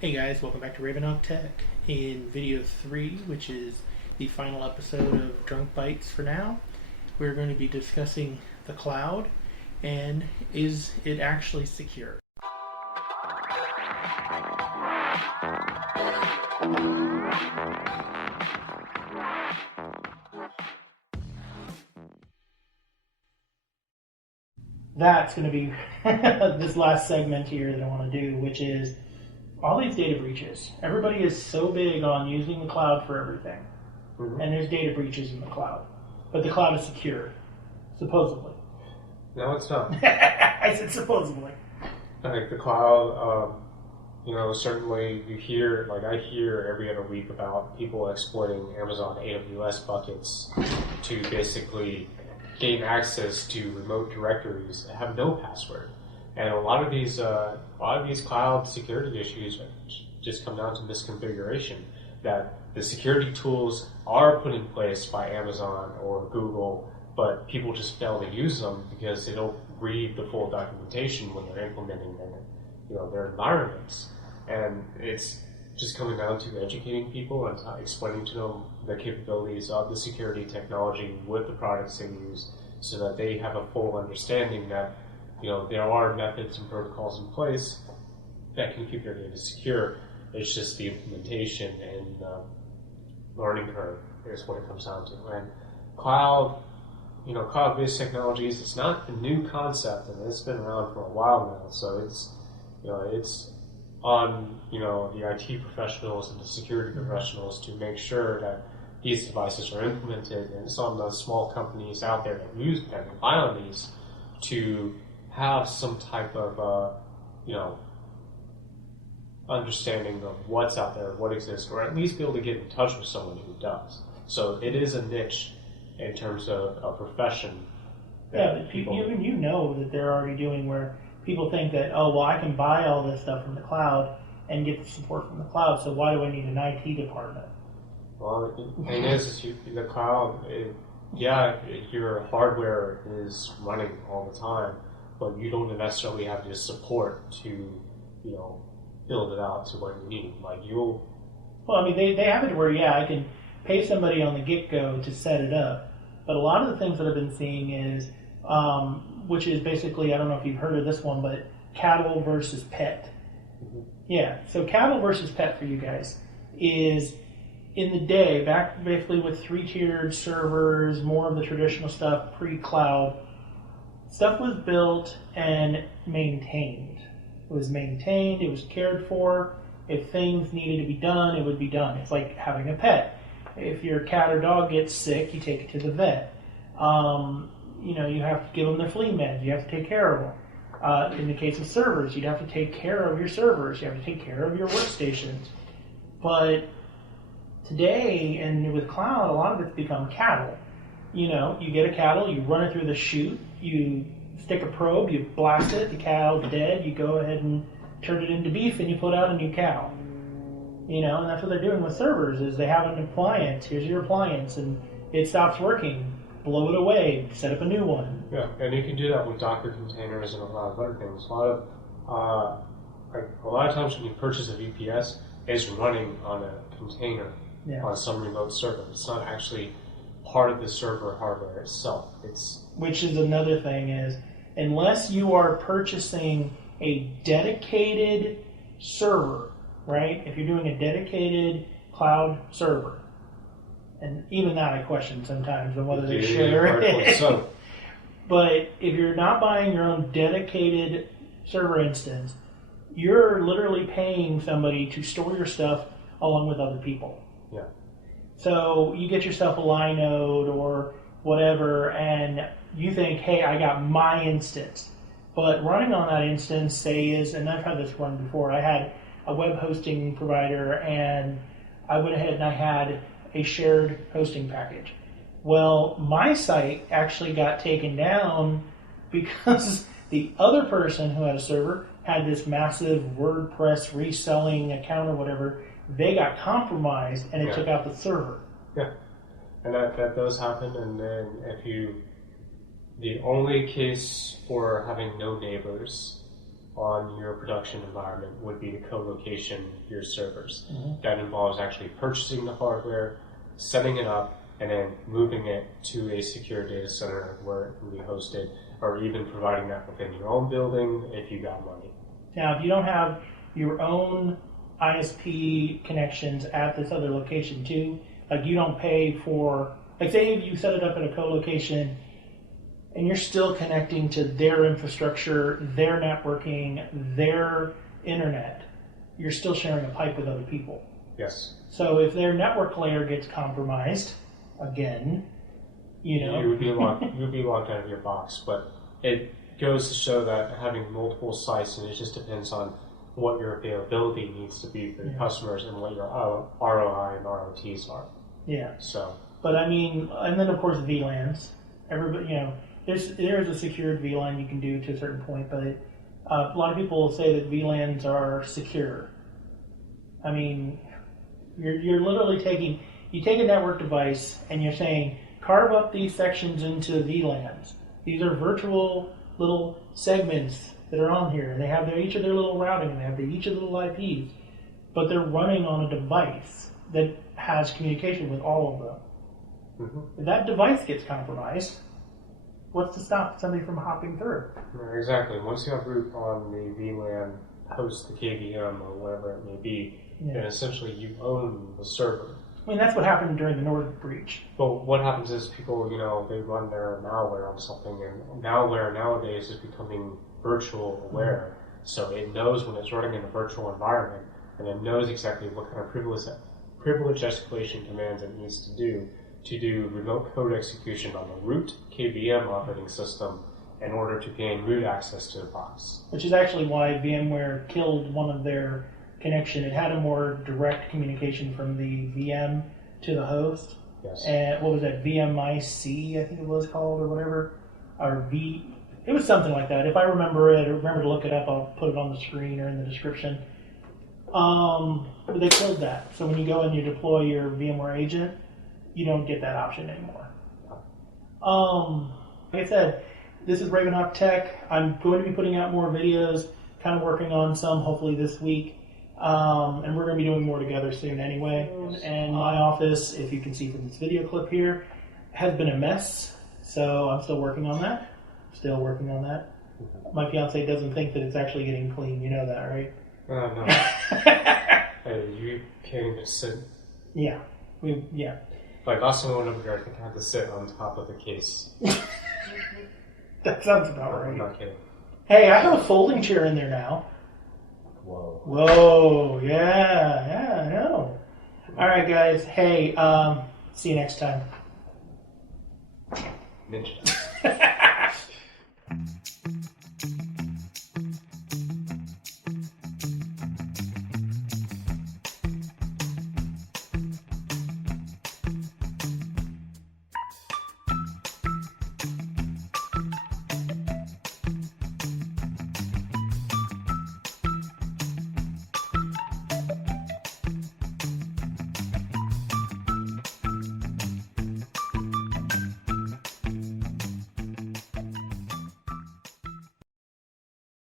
Hey guys, welcome back to RavenHawkTech. In video 3, which is the final episode of Drunk Bites for now, we're going to be discussing the cloud and is it actually secure? That's going to be this last segment here that I want to do, which is all these data breaches. Everybody is so big on using the cloud for everything. And there's data breaches in the cloud. But the cloud is secure, supposedly. No, it's not. I said supposedly. Like the cloud, certainly you hear, I hear every other week about people exploiting Amazon AWS buckets to basically gain access to remote directories that have no password. And a lot of these cloud security issues just come down to misconfiguration, that the security tools are put in place by Amazon or Google, but people just fail to use them because they don't read the full documentation when they're implementing their environments. And it's just coming down to educating people and explaining to them the capabilities of the security technology with the products they use, so that they have a full understanding that there are methods and protocols in place that can keep their data secure. It's just the implementation and learning curve is what it comes down to. And cloud-based technologies, it's not a new concept, and it's been around for a while now. So it's on the IT professionals and the security professionals to make sure that these devices are implemented, and it's on the small companies out there that use them, rely on these, to have some type of understanding of what's out there, what exists, or at least be able to get in touch with someone who does. So it is a niche in terms of a profession. But even that they're already doing where people think that, I can buy all this stuff from the cloud and get the support from the cloud, so why do I need an IT department? Well, the thing is the cloud, your hardware is running all the time, but you don't necessarily have the support to, build it out to what you need. They have it where, I can pay somebody on the get-go to set it up, but a lot of the things that I've been seeing is, which is basically, I don't know if you've heard of this one, but cattle versus pet. Mm-hmm. Yeah, so cattle versus pet for you guys is, in the day, back basically with 3-tiered servers, more of the traditional stuff, pre-cloud, stuff was built and maintained. It was maintained, it was cared for. If things needed to be done, it would be done. It's like having a pet. If your cat or dog gets sick, you take it to the vet. You have to give them their flea meds. You have to take care of them. In the case of servers, you'd have to take care of your servers. You have to take care of your workstations. But today, and with cloud, a lot of it's become cattle. You get a cattle, you run it through the chute, you stick a probe, you blast it, the cow's dead, you go ahead and turn it into beef, and you put out a new cow. And that's what they're doing with servers, is they have an appliance, here's your appliance, and it stops working, blow it away, set up a new one. Yeah, and you can do that with Docker containers and a lot of other things. A lot of times when you purchase a VPS, it's running on a container. Yeah. On some remote server. It's not actually part of the server hardware itself. Which is another thing is, unless you are purchasing a dedicated server, right? If you're doing a dedicated cloud server, and even that I question sometimes on whether they share it. So. But if you're not buying your own dedicated server instance, you're literally paying somebody to store your stuff along with other people. Yeah. So you get yourself a Linode or whatever, and you think, hey, I got my instance. But running on that instance, say, and I've had this run before, I had a web hosting provider, and I went ahead and I had a shared hosting package. Well, my site actually got taken down because the other person who had a server had this massive WordPress reselling account or whatever. They got compromised, and it took out the server. Yeah, and that does happen. And then the only case for having no neighbors on your production environment would be to co-location your servers. Mm-hmm. That involves actually purchasing the hardware, setting it up, and then moving it to a secure data center where it can be hosted, or even providing that within your own building if you got money. Now, if you don't have your own ISP connections at this other location too, like you don't pay for, like say you set it up at a co-location and you're still connecting to their infrastructure, their networking, their internet, you're still sharing a pipe with other people. Yes. So if their network layer gets compromised, again, you know. You would be locked out of your box, but it goes to show that having multiple sites, and it just depends on what your availability needs to be for your customers and what your ROI and ROTs are. Yeah. So. But I mean, and then of course VLANs. Everybody, you know, there's a secured VLAN you can do to a certain point, but a lot of people say that VLANs are secure. I mean, you're literally taking, you take a network device and you're saying, carve up these sections into VLANs. These are virtual little segments that are on here, and they have each of their little routing, and they have each of their little IPs, but they're running on a device that has communication with all of them. Mm-hmm. If that device gets compromised, what's to stop somebody from hopping through? Exactly. Once you have root on the VLAN host, the KVM, or whatever it may be, then essentially you own the server. I mean, that's what happened during the Nordic breach. But what happens is people, you know, they run their malware on something, and malware nowadays is becoming virtual aware. Mm-hmm. So it knows when it's running in a virtual environment, and it knows exactly what kind of privilege escalation commands it needs to do remote code execution on the root KVM operating system in order to gain root access to the box. Which is actually why VMware killed one of their connection. It had a more direct communication from the VM to the host. Yes. And what was that? VMIC, I think it was called, or whatever. Or it was something like that. If I remember it, or remember to look it up, I'll put it on the screen or in the description. But they killed that. So when you go and you deploy your VMware agent, you don't get that option anymore. Like I said, this is RavenHawkTech. I'm going to be putting out more videos, kind of working on some hopefully this week. And we're going to be doing more together soon anyway. And my office, if you can see from this video clip here, has been a mess. So I'm still working on that. My fiance doesn't think that it's actually getting clean. You know that, right? No. Hey, you can't even sit. Yeah. Like last time I went over here, I think I had to sit on top of the case. That sounds about right. I'm not kidding. Hey, I have a folding chair in there now. Whoa, yeah, I know. All right, guys. Hey, see you next time. Ninja.